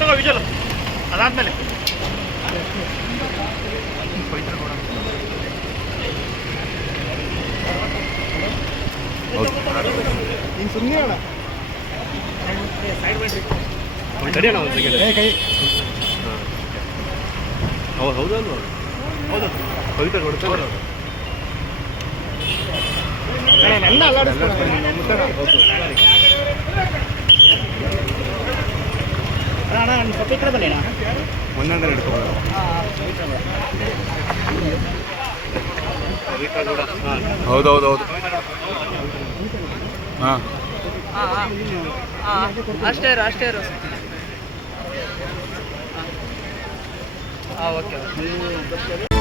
ತಗೋ ವಿಜಲ್ ಅದಾದ್ಮೇಲೆ ಹಿಂಗೆ ಸುಮ್ಮನೆ ಅಣ್ಣ ಸೈಡ್ ಮಾಡಿ ಕೈ. ಹೌದು ಹೌದಲ್ವ ಹೌದು. ಕವಿತಾ ಕೊಡ್ತಾರೆ ನನ್ನ ಅಣ್ಣ ನನ್ನ ಸ್ವಲ್ಪ ಈ ಕಡೆ ಬನ್ನಿ ಅಣ್ಣ. ಒಂದೊಂದೇ ಹಿಡ್ಕೊಳ್ಳೋದು. ಕವಿತಾ ಕೂಡ ಹಾಂ. ಹೌದೌದು ಹೌದು ಹಾಂ. ಅಷ್ಟೇ ಇರೋ ಅಷ್ಟೇ હા ઓકે